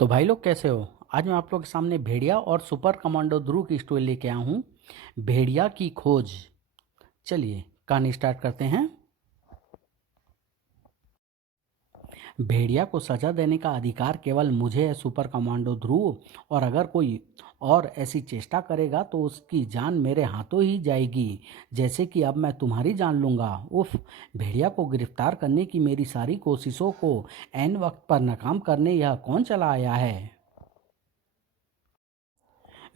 तो भाई लोग कैसे हो। आज मैं आप लोग के सामने भेड़िया और सुपर कमांडो ध्रुव की स्टोरी लेके आया हूँ। भेड़िया की खोज। चलिए कहानी स्टार्ट करते हैं। भेड़िया को सजा देने का अधिकार केवल मुझे है सुपर कमांडो ध्रुव, और अगर कोई और ऐसी चेष्टा करेगा तो उसकी जान मेरे हाथों ही जाएगी, जैसे कि अब मैं तुम्हारी जान लूंगा। उफ। भेड़िया को गिरफ्तार करने की मेरी सारी कोशिशों को ऐन वक्त पर नाकाम करने यह कौन चला आया है।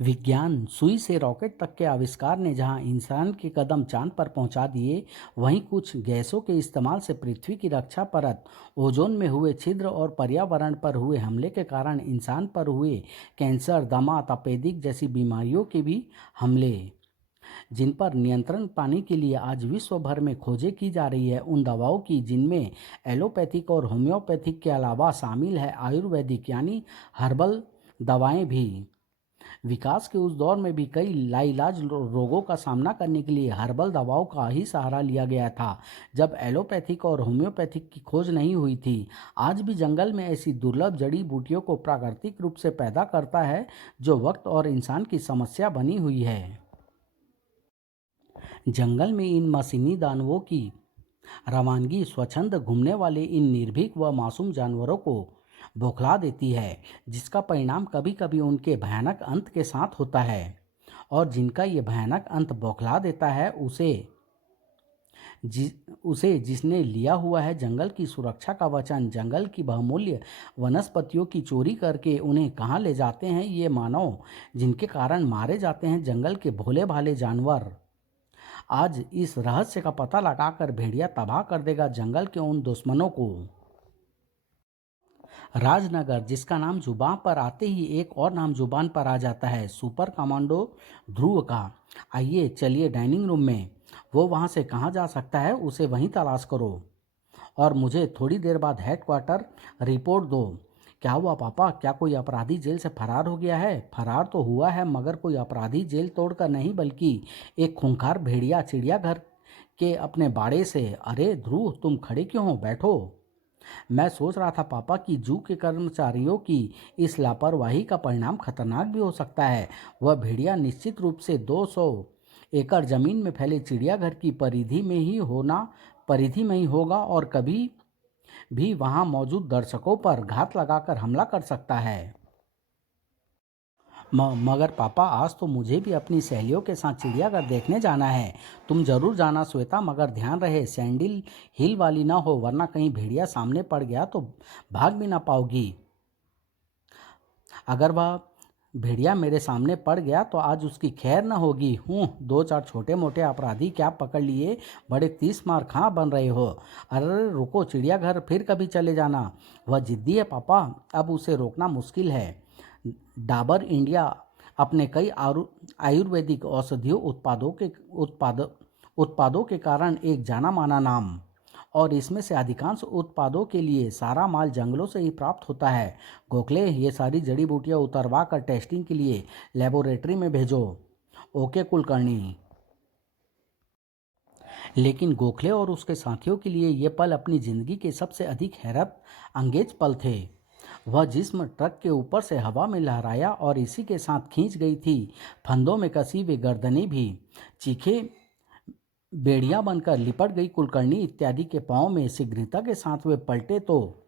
विज्ञान सुई से रॉकेट तक के आविष्कार ने जहां इंसान के कदम चांद पर पहुंचा दिए, वहीं कुछ गैसों के इस्तेमाल से पृथ्वी की रक्षा परत, ओजोन में हुए छिद्र और पर्यावरण पर हुए हमले के कारण इंसान पर हुए कैंसर, दमा, तपेदिक जैसी बीमारियों के भी हमले, जिन पर नियंत्रण पाने के लिए आज विश्व भर में खोजें की जा रही है। उन दवाओं की जिनमें एलोपैथिक और होम्योपैथिक के अलावा शामिल है आयुर्वेदिक यानी हर्बल दवाएं भी। विकास के उस दौर में भी कई लाइलाज रोगों का सामना करने के लिए हर्बल दवाओं का ही सहारा लिया गया था, जब एलोपैथिक और होम्योपैथिक की खोज नहीं हुई थी। आज भी जंगल में ऐसी दुर्लभ जड़ी बूटियों को प्राकृतिक रूप से पैदा करता है जो वक्त और इंसान की समस्या बनी हुई है। जंगल में इन मशीनी दानवों की रवानगी स्वच्छंद घूमने वाले इन निर्भीक व मासूम जानवरों को बौखला देती है, जिसका परिणाम कभी कभी उनके भयानक अंत के साथ होता है। और जिनका ये भयानक अंत बौखला देता है उसे जिसने लिया हुआ है जंगल की सुरक्षा का वचन, जंगल की बहुमूल्य वनस्पतियों की चोरी करके उन्हें कहाँ ले जाते हैं ये मानव, जिनके कारण मारे जाते हैं जंगल के भोले भाले जानवर। आज इस रहस्य का पता लगाकर भेड़िया तबाह कर देगा जंगल के उन दुश्मनों को। राजनगर, जिसका नाम जुबान पर आते ही एक और नाम जुबान पर आ जाता है, सुपर कमांडो ध्रुव का। आइए चलिए डाइनिंग रूम में। वो वहाँ से कहाँ जा सकता है उसे वहीं तलाश करो, और मुझे थोड़ी देर बाद हेडक्वार्टर रिपोर्ट दो। क्या हुआ पापा, क्या कोई अपराधी जेल से फरार हो गया है? फरार तो हुआ है, मगर कोई अपराधी जेल तोड़कर नहीं, बल्कि एक खूंखार भेड़िया चिड़ियाघर के अपने बाड़े से। अरे ध्रुव, तुम खड़े क्यों हो? बैठो। मैं सोच रहा था पापा कि जू के कर्मचारियों की इस लापरवाही का परिणाम खतरनाक भी हो सकता है। वह भेड़िया निश्चित रूप से 200 एकड़ जमीन में फैले चिड़ियाघर की परिधि में ही होगा, और कभी भी वहां मौजूद दर्शकों पर घात लगाकर हमला कर सकता है। मगर पापा, आज तो मुझे भी अपनी सहेलियों के साथ चिड़ियाघर देखने जाना है। तुम जरूर जाना श्वेता, मगर ध्यान रहे सैंडल हिल वाली ना हो, वरना कहीं भेड़िया सामने पड़ गया तो भाग भी ना पाओगी। अगर वह भेड़िया मेरे सामने पड़ गया तो आज उसकी खैर न होगी। हूँ, दो चार छोटे मोटे अपराधी क्या पकड़ लिए, बड़े 30 मार खां बन रहे हो। अरे रुको, चिड़ियाघर फिर कभी चले जाना। वह जिद्दी है पापा, अब उसे रोकना मुश्किल है। डाबर इंडिया अपने कई आयुर्वेदिक औषधियों उत्पादों के कारण एक जाना माना नाम, और इसमें से अधिकांश उत्पादों के लिए सारा माल जंगलों से ही प्राप्त होता है। गोखले, ये सारी जड़ी बूटियां उतरवा कर टेस्टिंग के लिए लेबोरेटरी में भेजो। ओके कुलकर्णी। लेकिन गोखले और उसके साथियों के लिए ये पल अपनी जिंदगी के सबसे अधिक हैरत अंगेज पल थे। वह जिस्म ट्रक के ऊपर से हवा में लहराया, और इसी के साथ खींच गई थी फंदों में कसी हुई गर्दनें भी। चीखे बेड़ियां बनकर लिपट गई कुलकर्णी इत्यादि के पांव में। शीघ्रता के साथ वे पलटे तो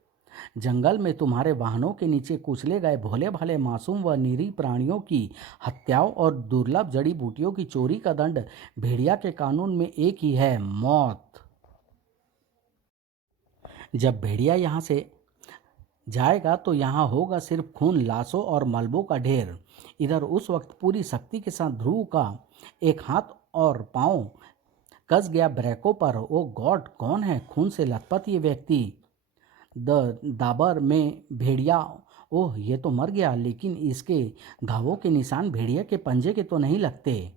जंगल में तुम्हारे वाहनों के नीचे कुचले गए भोले भाले मासूम व निरीह प्राणियों की हत्याओं और दुर्लभ जड़ी बूटियों की चोरी का दंड भेड़िया के कानून में एक ही है, मौत। जब भेड़िया यहाँ से जाएगा तो यहाँ होगा सिर्फ खून, लाशों और मलबों का ढेर। इधर उस वक्त पूरी शक्ति के साथ ध्रुव का एक हाथ और पांव कस गया ब्रेकों पर। ओ गॉड, कौन है खून से लथपथ ये व्यक्ति? दाबर में भेड़िया। ओह, ये तो मर गया, लेकिन इसके घावों के निशान भेड़िया के पंजे के तो नहीं लगते।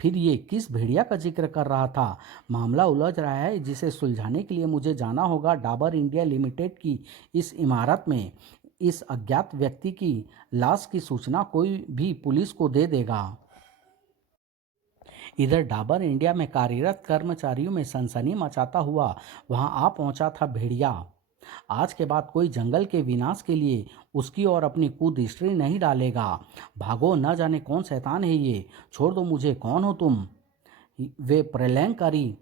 फिर ये किस भेड़िया का जिक्र कर रहा था? मामला उलझ रहा है, जिसे सुलझाने के लिए मुझे जाना होगा डाबर इंडिया लिमिटेड की इस इमारत में। इस अज्ञात व्यक्ति की लाश की सूचना कोई भी पुलिस को दे देगा। इधर डाबर इंडिया में कार्यरत कर्मचारियों में सनसनी मचाता हुआ वहां आ पहुंचा था भेड़िया। आज के बाद कोई जंगल के विनाश के लिए उसकी और अपनी कुदृष्टि नहीं डालेगा। भागो, न जाने कौन शैतान है ये। छोड़ दो मुझे, कौन हो तुम? वे प्रलयंकारी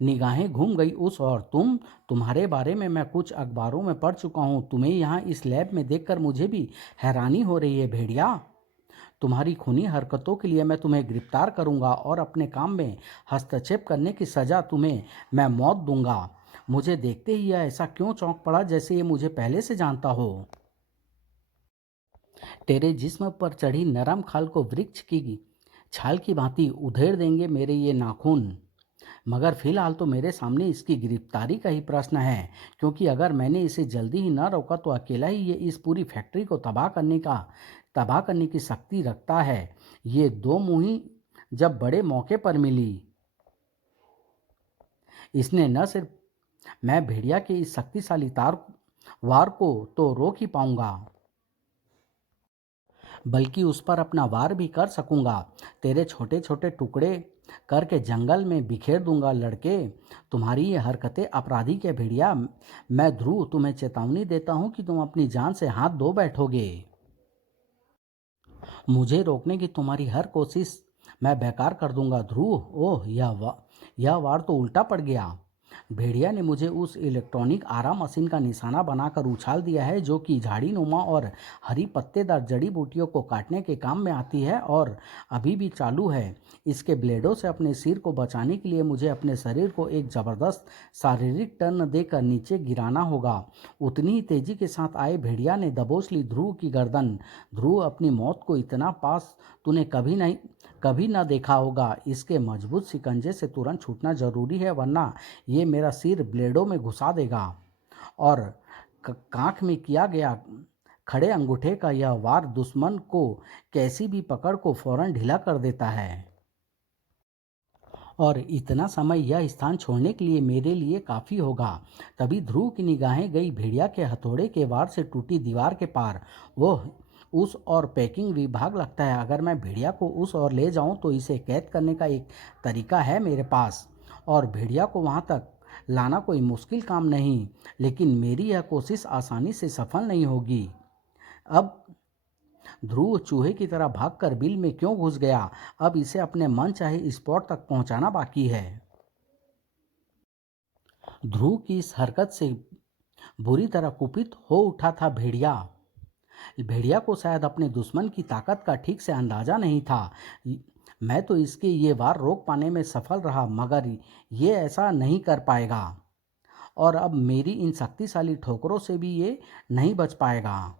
निगाहें घूम गई उस ओर। तुम्हारे बारे में मैं कुछ अखबारों में पढ़ चुका हूँ। तुम्हें यहाँ इस लैब में देखकर मुझे भी हैरानी हो रही है भेड़िया। तुम्हारी खूनी हरकतों के लिए मैं तुम्हें गिरफ्तार करूंगा और अपने काम में हस्तक्षेप करने की सजा तुम्हें मैं मौत दूंगा। मुझे देखते ही यह ऐसा क्यों चौंक पड़ा जैसे ये मुझे पहले से जानता हो। तेरे जिस्म पर चढ़ी नरम खाल को वृक्ष की छाल की भांति उधेड़ देंगे मेरे ये नाखून। मगर फिलहाल तो मेरे सामने इसकी गिरफ्तारी का ही प्रश्न है, क्योंकि अगर मैंने इसे जल्दी ही न रोका तो अकेला ही ये इस पूरी फैक्ट्री को तबाह करने की शक्ति रखता है। ये दो मुही जब बड़े मौके पर मिली, इसने न सिर्फ मैं भेड़िया के इस शक्तिशाली तार वार को तो रोक ही पाऊंगा, बल्कि उस पर अपना वार भी कर सकूंगा। तेरे छोटे छोटे टुकड़े करके जंगल में बिखेर दूंगा लड़के। तुम्हारी ये हरकतें अपराधी के भेड़िया। मैं ध्रुव तुम्हें चेतावनी देता हूँ कि तुम अपनी जान से हाथ धो बैठोगे। मुझे रोकने की तुम्हारी हर कोशिश मैं बेकार कर दूंगा ध्रुव। ओह, यह वार तो उल्टा पड़ गया। भेड़िया ने मुझे उस इलेक्ट्रॉनिक आराम मशीन का निशाना बनाकर उछाल दिया है जो कि झाड़ी नुमा और हरी पत्तेदार जड़ी बूटियों को काटने के काम में आती है और अभी भी चालू है। इसके ब्लेडों से अपने सिर को बचाने के लिए मुझे अपने शरीर को एक ज़बरदस्त शारीरिक टर्न देकर नीचे गिराना होगा। उतनी ही तेजी के साथ आए भेड़िया ने दबोच ली ध्रुव की गर्दन। ध्रुव, अपनी मौत को इतना पास तूने कभी ना देखा होगा। इसके मजबूत शिकंजे से तुरंत छूटना जरूरी है, वरना ये मेरा सिर ब्लेडों में घुसा देगा। और कांख में किया गया खड़े अंगूठे का यह वार दुश्मन को कैसी भी पकड़ को फौरन ढीला कर देता है। और इतना समय यह स्थान छोड़ने के लिए मेरे लिए काफ़ी होगा। तभी ध्रुव की निगाहें गई भेड़िया के हथौड़े के वार से टूटी दीवार के पार। वो उस और पैकिंग विभाग लगता है। अगर मैं भेड़िया को उस ओर ले जाऊं तो इसे कैद करने का एक तरीका है मेरे पास, और भेड़िया को वहां तक लाना कोई मुश्किल काम नहीं। लेकिन मेरी यह कोशिश आसानी से सफल नहीं होगी। अब ध्रुव चूहे की तरह भागकर बिल में क्यों घुस गया? अब इसे अपने मनचाहे स्पॉट तक पहुंचाना बाकी है। ध्रुव की इस हरकत से बुरी तरह कुपित हो उठा था भेड़िया। भेड़िया को शायद अपने दुश्मन की ताकत का ठीक से अंदाजा नहीं था। मैं तो इसके ये वार रोक पाने में सफल रहा, मगर ये ऐसा नहीं कर पाएगा, और अब मेरी इन शक्तिशाली ठोकरों से भी ये नहीं बच पाएगा।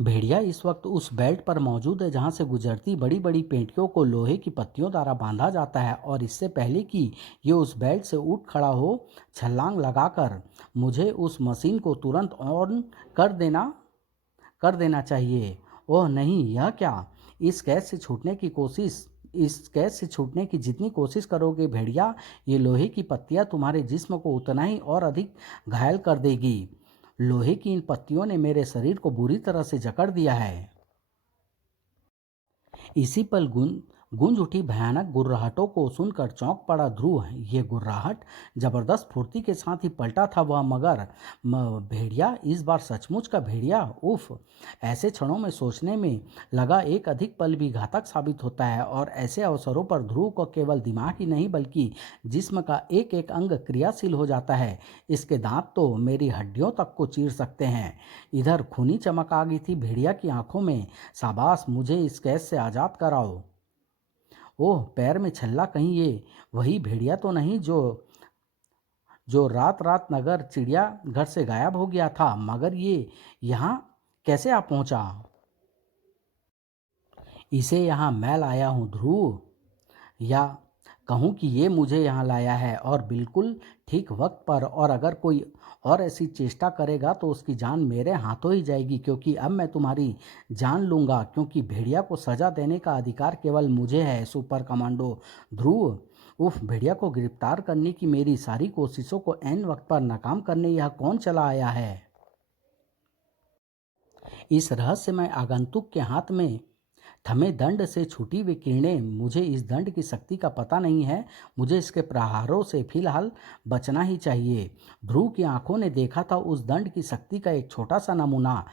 भेड़िया इस वक्त उस बेल्ट पर मौजूद है जहां से गुजरती बड़ी बड़ी पेंटियों को लोहे की पत्तियों द्वारा बांधा जाता है, और इससे पहले कि ये उस बेल्ट से उठ खड़ा हो, छलांग लगाकर मुझे उस मशीन को तुरंत ऑन कर देना चाहिए। ओह नहीं, यह क्या? इस कैद से छूटने की जितनी कोशिश करोगे भेड़िया, ये लोहे की पत्तियां तुम्हारे जिस्म को उतना ही और अधिक घायल कर देगी। लोहे की इन पत्तियों ने मेरे शरीर को बुरी तरह से जकड़ दिया है। इसी पल गूंज उठी भयानक गुर्राहटों को सुनकर चौंक पड़ा ध्रुव। ये गुर्राहट जबरदस्त फुर्ती के साथ ही पलटा था वह, मगर भेड़िया, इस बार सचमुच का भेड़िया। उफ! ऐसे क्षणों में सोचने में लगा एक अधिक पल भी घातक साबित होता है, और ऐसे अवसरों पर ध्रुव को केवल दिमाग ही नहीं बल्कि जिस्म का एक एक अंग क्रियाशील हो जाता है। इसके दांत तो मेरी हड्डियों तक को चीर सकते हैं। इधर खूनी चमक आ गई थी भेड़िया की आंखों में। शाबाश, मुझे इस कैद से आजाद कराओ। ओह, पैर में छल्ला, कहीं ये वही भेड़िया तो नहीं जो जो रात रात नगर चिड़िया घर से गायब हो गया था? मगर ये यहाँ कैसे आ पहुंचा? इसे यहाँ मैं लाया हूँ ध्रुव, या कहूँ कि ये मुझे यहाँ लाया है, और बिल्कुल ठीक वक्त पर। और अगर कोई और ऐसी चेष्टा करेगा तो उसकी जान मेरे हाथों ही जाएगी, क्योंकि अब मैं तुम्हारी जान लूँगा, क्योंकि भेड़िया को सजा देने का अधिकार केवल मुझे है, सुपर कमांडो ध्रुव। उफ! भेड़िया को गिरफ्तार करने की मेरी सारी कोशिशों को ऐन वक्त पर नाकाम करने यह कौन चला आया है? इस रहस्यमय आगंतुक के हाथ में थमे दंड से छूटी हुई किरणें, मुझे इस दंड की शक्ति का पता नहीं है, मुझे इसके प्रहारों से फिलहाल बचना ही चाहिए। ध्रुव की आंखों ने देखा था उस दंड की शक्ति का एक छोटा सा नमूना।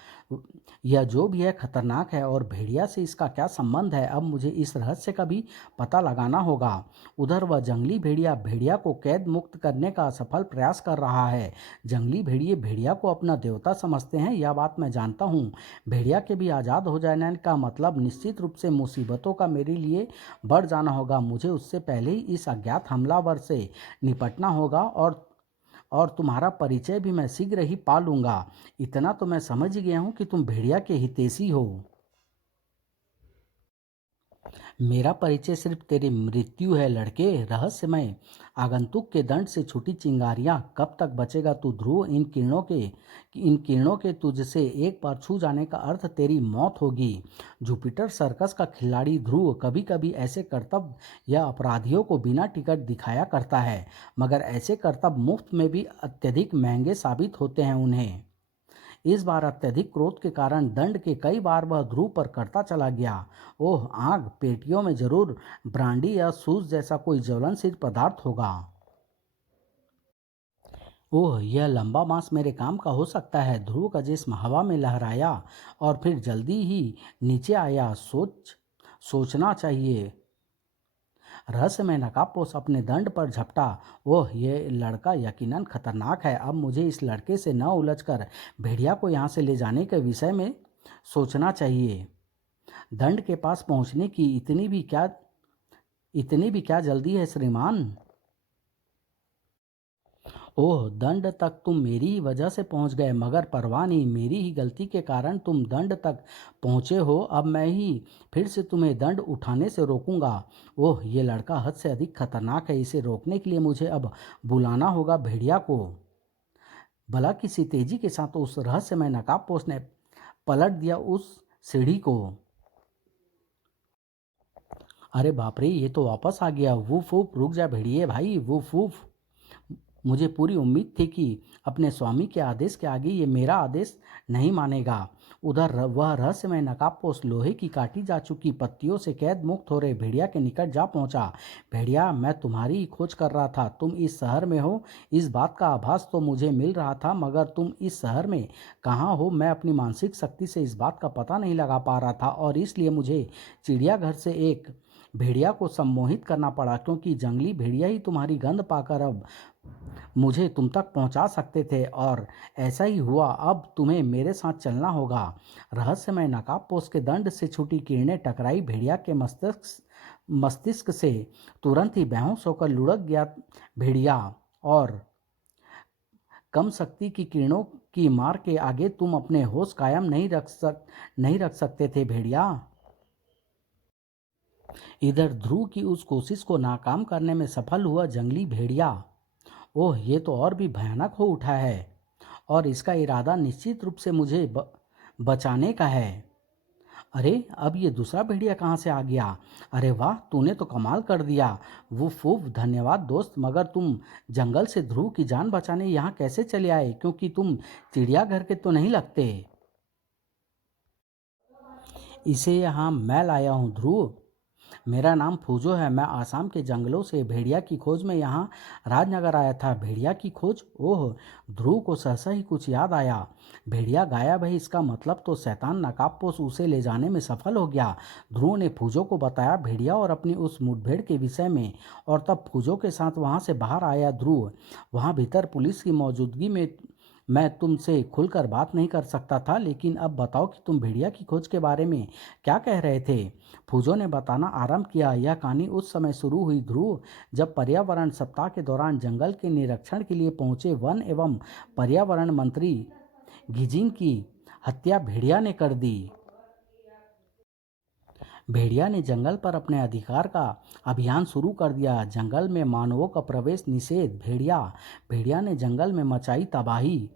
यह जो भी है खतरनाक है, और भेड़िया से इसका क्या संबंध है, अब मुझे इस रहस्य का भी पता लगाना होगा। उधर वह जंगली भेड़िया भेड़िया को कैद मुक्त करने का असफल प्रयास कर रहा है। जंगली भेड़िए भेड़िया को अपना देवता समझते हैं, यह बात मैं जानता हूँ। भेड़िया के भी आज़ाद हो जाने का मतलब निश्चित रूप से मुसीबतों का मेरे लिए बढ़ जाना होगा। मुझे उससे पहले ही इस अज्ञात हमलावर से निपटना होगा, और तुम्हारा परिचय भी मैं शीघ्र ही पा लूंगा। इतना तो मैं समझ गया हूँ कि तुम भेड़िया के हितैषी हो। मेरा परिचय सिर्फ तेरी मृत्यु है लड़के, रहस्यमय आगंतुक के दंड से छूटी चिंगारियां। कब तक बचेगा तू ध्रुव? इन किरणों के तुझसे एक बार छू जाने का अर्थ तेरी मौत होगी। जुपिटर सर्कस का खिलाड़ी ध्रुव कभी कभी ऐसे करतब या अपराधियों को बिना टिकट दिखाया करता है, मगर ऐसे करतब मुफ्त में भी अत्यधिक महंगे साबित होते हैं उन्हें। इस बार अत्यधिक क्रोध के कारण दंड के कई बार वह ध्रुव पर करता चला गया। ओह, आग पेटियों में जरूर ब्रांडी या सूज जैसा कोई ज्वलनशील पदार्थ होगा। ओह, यह लंबा बांस मेरे काम का हो सकता है। ध्रुव का जिस्म हवा में लहराया और फिर जल्दी ही नीचे आया। सोचना चाहिए। रहस्यमय नकाबपोश अपने दंड पर झपटा। ओह, ये लड़का यकीनन खतरनाक है। अब मुझे इस लड़के से न उलझकर भेड़िया को यहाँ से ले जाने के विषय में सोचना चाहिए। दंड के पास पहुँचने की इतनी भी क्या जल्दी है श्रीमान? ओह, दंड तक तुम मेरी ही वजह से पहुंच गए, मगर परवाह नहीं, मेरी ही गलती के कारण तुम दंड तक पहुंचे हो। अब मैं ही फिर से तुम्हें दंड उठाने से रोकूंगा। ओह, ये लड़का हद से अधिक खतरनाक है। इसे रोकने के लिए मुझे अब बुलाना होगा भेड़िया को। भला किसी तेजी के साथ उस रहस्यमय नकाबपोश ने पलट दिया उस सीढ़ी को। अरे बाप रे, ये तो वापस आ गया। वूफ वूफ, रुक जा भेड़िए भाई, वूफ वूफ। मुझे पूरी उम्मीद थी कि अपने स्वामी के आदेश के आगे ये मेरा आदेश नहीं मानेगा। उधर वह रहस्यमय नकाबपोश लोहे की काटी जा चुकी पत्तियों से कैद मुक्त हो रहे भेड़िया के निकट जा पहुंचा। भेड़िया, मैं तुम्हारी ही खोज कर रहा था। तुम इस शहर में हो, इस बात का आभास तो मुझे मिल रहा था, मगर तुम इस शहर में कहाँ हो, मैं अपनी मानसिक शक्ति से इस बात का पता नहीं लगा पा रहा था, और इसलिए मुझे चिड़ियाघर से एक भेड़िया को सम्मोहित करना पड़ा, क्योंकि जंगली भेड़िया ही तुम्हारी गंध पाकर अब मुझे तुम तक पहुंचा सकते थे। और ऐसा ही हुआ। अब तुम्हें मेरे साथ चलना होगा। रहस्यमय नकाबपोश के दंड से छूटी किरणें टकराई भेड़िया के मस्तिष्क से। तुरंत ही बेहोश होकर लुढ़क गया भेड़िया। और कम शक्ति की किरणों की मार के आगे तुम अपने होश कायम नहीं रख सकते थे भेड़िया। इधर ध्रुव की उस कोशिश को नाकाम करने में सफल हुआ जंगली भेड़िया। ओह, ये तो और भी भयानक हो उठा है, और इसका इरादा निश्चित रूप से मुझे बचाने का है। अरे, अब ये दूसरा भेड़िया कहाँ से आ गया? अरे वाह, तूने तो कमाल कर दिया। वुफ वुफ, धन्यवाद दोस्त। मगर तुम जंगल से ध्रुव की जान बचाने यहाँ कैसे चले आए? क्योंकि तुम चिड़ियाघर के तो नहीं लगते। इसे यहाँ मैं लाया हूँ ध्रुव। मेरा नाम फूजो है। मैं आसाम के जंगलों से भेड़िया की खोज में यहाँ राजनगर आया था। भेड़िया की खोज? ओह, ध्रुव को सहसा ही कुछ याद आया। भेड़िया गायब है, इसका मतलब तो शैतान नकाबपोश उसे ले जाने में सफल हो गया। ध्रुव ने फूजो को बताया भेड़िया और अपनी उस मुठभेड़ के विषय में, और तब फूजो के साथ वहाँ से बाहर आया ध्रुव। वहाँ भीतर पुलिस की मौजूदगी में मैं तुमसे खुलकर बात नहीं कर सकता था, लेकिन अब बताओ कि तुम भेड़िया की खोज के बारे में क्या कह रहे थे? फूजो ने बताना आरंभ किया। यह कहानी उस समय शुरू हुई ध्रुव, जब पर्यावरण सप्ताह के दौरान जंगल के निरीक्षण के लिए पहुंचे वन एवं पर्यावरण मंत्री गिजिन की हत्या भेड़िया ने कर दी। भेड़िया ने जंगल पर अपने अधिकार का अभियान शुरू कर दिया। जंगल में मानवों का प्रवेश निषेध। भेड़िया ने जंगल में मचाई तबाही।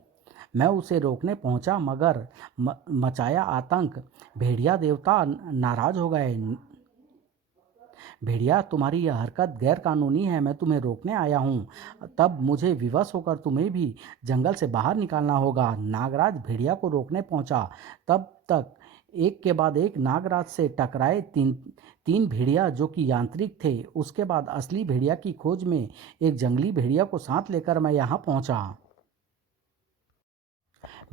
मैं उसे रोकने पहुंचा, मगर मचाया आतंक। भेड़िया देवता नाराज हो गए। भेड़िया, तुम्हारी यह हरकत गैर कानूनी है। मैं तुम्हें रोकने आया हूँ। तब मुझे विवश होकर तुम्हें भी जंगल से बाहर निकालना होगा। नागराज भेड़िया को रोकने पहुंचा। तब तक एक के बाद एक नागराज से टकराए तीन तीन भेड़िया जो कि यांत्रिक थे। उसके बाद असली भेड़िया की खोज में एक जंगली भेड़िया को साथ लेकर मैं यहाँ पहुँचा।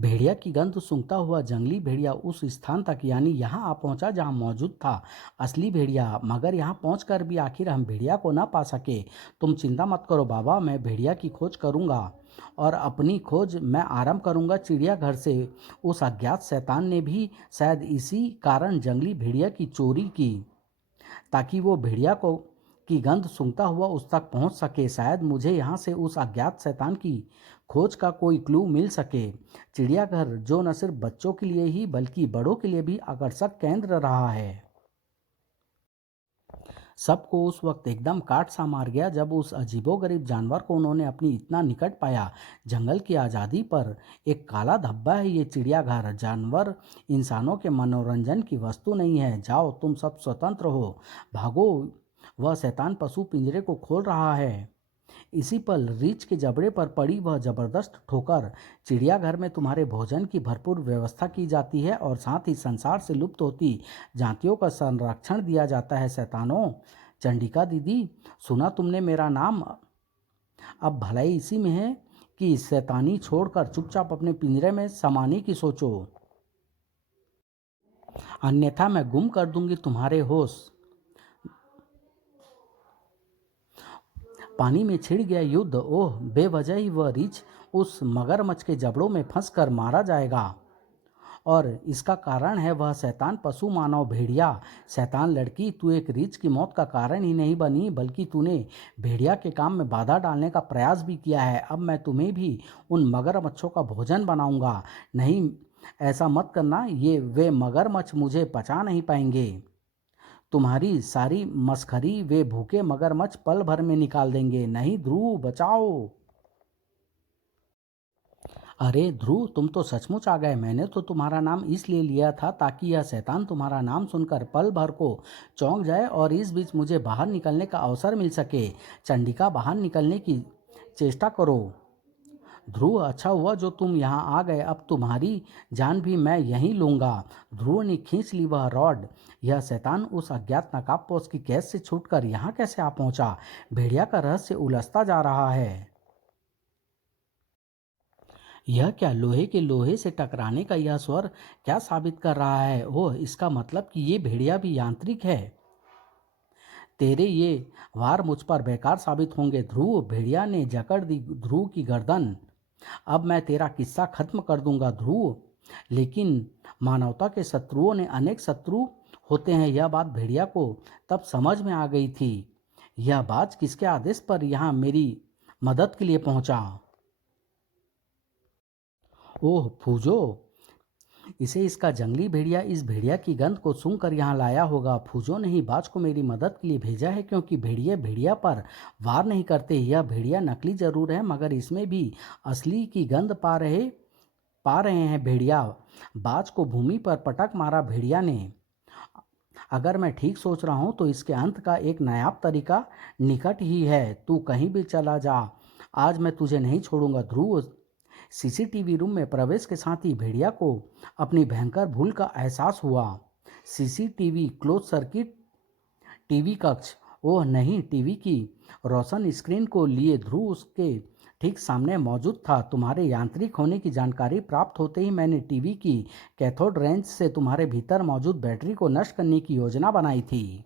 भेड़िया की गंध सूंघता हुआ जंगली भेड़िया उस स्थान तक यानी यहाँ आ पहुँचा जहाँ मौजूद था असली भेड़िया। मगर यहाँ पहुँचकर भी आखिर हम भेड़िया को न पा सके। तुम चिंता मत करो बाबा, मैं भेड़िया की खोज करूँगा और अपनी खोज मैं आरंभ करूँगा चिड़ियाघर से। उस अज्ञात शैतान ने भी शायद इसी कारण जंगली भेड़िया की चोरी की, ताकि वो भेड़िया को की गंध सूंघता हुआ उस तक पहुंच सके। शायद मुझे यहाँ से उस अज्ञात शैतान की खोज का कोई क्लू मिल सके। चिड़ियाघर जो न सिर्फ बच्चों के लिए ही बल्कि बड़ों के लिए भी आकर्षक केंद्र रहा है। सबको उस वक्त एकदम काट सा मार गया जब उस अजीबोगरीब जानवर को उन्होंने अपनी इतना निकट पाया। जंगल की आज़ादी पर एक काला धब्बा है ये चिड़ियाघर। जानवर इंसानों के मनोरंजन की वस्तु नहीं है। जाओ, तुम सब स्वतंत्र हो, भागो, वह शैतान पशु पिंजरे को खोल रहा है। इसी पल रीछ के जबड़े पर पड़ी वह जबरदस्त ठोकर। चिड़ियाघर में तुम्हारे भोजन की भरपूर व्यवस्था की जाती है और साथ ही संसार से लुप्त होती जातियों का संरक्षण दिया जाता है। शैतानों, चंडिका दीदी, सुना तुमने मेरा नाम? अब भलाई इसी में है कि शैतानी छोड़कर चुपचाप अपने पिंजरे में समाने की सोचो, अन्यथा मैं गुम कर दूंगी तुम्हारे होश। पानी में छिड़ गया युद्ध। ओह, बेवजह ही वह रीछ उस मगरमच्छ के जबड़ों में फंस कर मारा जाएगा और इसका कारण है वह शैतान पशु मानव भेड़िया। शैतान लड़की, तू एक रीछ की मौत का कारण ही नहीं बनी बल्कि तूने भेड़िया के काम में बाधा डालने का प्रयास भी किया है। अब मैं तुम्हें भी उन मगरमच्छों का भोजन बनाऊंगा। नहीं, ऐसा मत करना, ये वे मगरमच्छ मुझे पचा नहीं पाएंगे। तुम्हारी सारी मस्खरी वे भूखे मगरमच्छ पल भर में निकाल देंगे। नहीं ध्रुव, बचाओ। अरे ध्रुव, तुम तो सचमुच आ गए। मैंने तो तुम्हारा नाम इसलिए लिया था ताकि यह शैतान तुम्हारा नाम सुनकर पल भर को चौंक जाए और इस बीच मुझे बाहर निकलने का अवसर मिल सके। चंडिका, बाहर निकलने की चेष्टा करो। ध्रुव, अच्छा हुआ जो तुम यहाँ आ गए। अब तुम्हारी जान भी मैं यहीं लूँगा। ध्रुव ने खींच ली वह रॉड। यह शैतान उस अज्ञात नकाबपोश की कैद से छूटकर यहाँ कैसे आ पहुँचा? भेड़िया का रहस्य उलझता जा रहा है। यह क्या, लोहे के लोहे से टकराने का यह स्वर क्या साबित कर रहा है? ओह, इसका मतलब कि ये भेड़िया भी यांत्रिक है। तेरे ये वार मुझ पर बेकार साबित होंगे ध्रुव। भेड़िया ने जकड़ दी ध्रुव की गर्दन। अब मैं तेरा किस्सा खत्म कर दूंगा ध्रुव। लेकिन मानवता के शत्रुओं ने अनेक शत्रु होते हैं, यह बात भेड़िया को तब समझ में आ गई थी। यह बाज किसके आदेश पर यहाँ मेरी मदद के लिए पहुंचा? ओह फूजो, इसे इसका जंगली भेड़िया इस भेड़िया की गंध को सूंघ कर यहाँ लाया होगा। फूजो ने ही बाज को मेरी मदद के लिए भेजा है क्योंकि भेड़िए भेड़िया पर वार नहीं करते। यह भेड़िया नकली जरूर है मगर इसमें भी असली की गंध पा रहे हैं। भेड़िया बाज को भूमि पर पटक मारा भेड़िया ने। अगर मैं ठीक सोच रहा हूँ तो इसके अंत का एक नायाब तरीका निकट ही है। तू कहीं भी चला जा, आज मैं तुझे नहीं छोड़ूंगा ध्रुव। सीसीटीवी रूम में प्रवेश के साथ ही भेड़िया को अपनी भयंकर भूल का एहसास हुआ। सीसीटीवी क्लोज सर्किट टीवी कक्ष। ओह नहीं, टीवी की रोशन स्क्रीन को लिए ध्रुव उसके ठीक सामने मौजूद था। तुम्हारे यांत्रिक होने की जानकारी प्राप्त होते ही मैंने टीवी की कैथोड रेंज से तुम्हारे भीतर मौजूद बैटरी को नष्ट करने की योजना बनाई थी।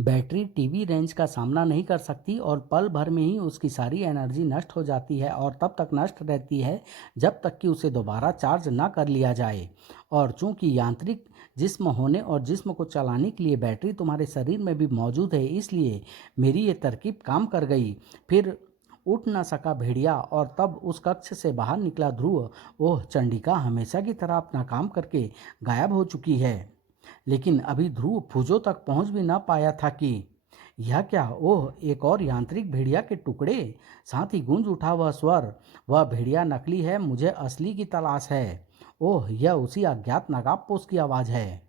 बैटरी टीवी रेंज का सामना नहीं कर सकती और पल भर में ही उसकी सारी एनर्जी नष्ट हो जाती है और तब तक नष्ट रहती है जब तक कि उसे दोबारा चार्ज ना कर लिया जाए। और चूंकि यांत्रिक जिस्म होने और जिस्म को चलाने के लिए बैटरी तुम्हारे शरीर में भी मौजूद है, इसलिए मेरी ये तरकीब काम कर गई। फिर उठ न सका भेड़िया और तब उस कक्ष से बाहर निकला ध्रुव। ओह, चंडिका हमेशा की तरह अपना काम करके गायब हो चुकी है। लेकिन अभी ध्रुव फूजों तक पहुंच भी न पाया था कि यह क्या, ओह, एक और यांत्रिक भेड़िया के टुकड़े। साथ ही गूंज उठा वह स्वर, वह भेड़िया नकली है, मुझे असली की तलाश है। ओह, यह उसी अज्ञात नगाबपोश की आवाज़ है।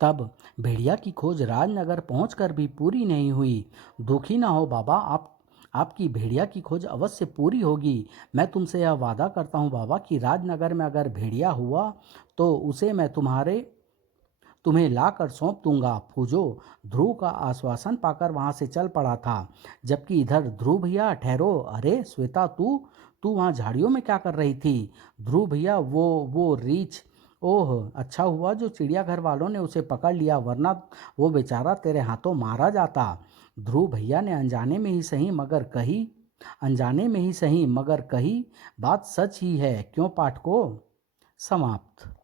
तब भेड़िया की खोज राजनगर पहुंचकर भी पूरी नहीं हुई। दुखी ना हो बाबा, आपकी भेड़िया की खोज अवश्य पूरी होगी। मैं तुमसे यह वादा करता हूँ बाबा कि राजनगर में अगर भेड़िया हुआ तो उसे मैं तुम्हें लाकर सौंप दूंगा। फूजो ध्रुव का आश्वासन पाकर वहां से चल पड़ा था, जबकि इधर ध्रुव भैया ठहरो। अरे श्वेता, तू तू वहां झाड़ियों में क्या कर रही थी? ध्रुव भैया, वो रीछ। ओह, अच्छा हुआ जो चिड़ियाघर वालों ने उसे पकड़ लिया, वरना वो बेचारा तेरे हाथों मारा जाता। ध्रुव भैया ने अनजाने में ही सही मगर कही बात सच ही है, क्यों पाठको? समाप्त।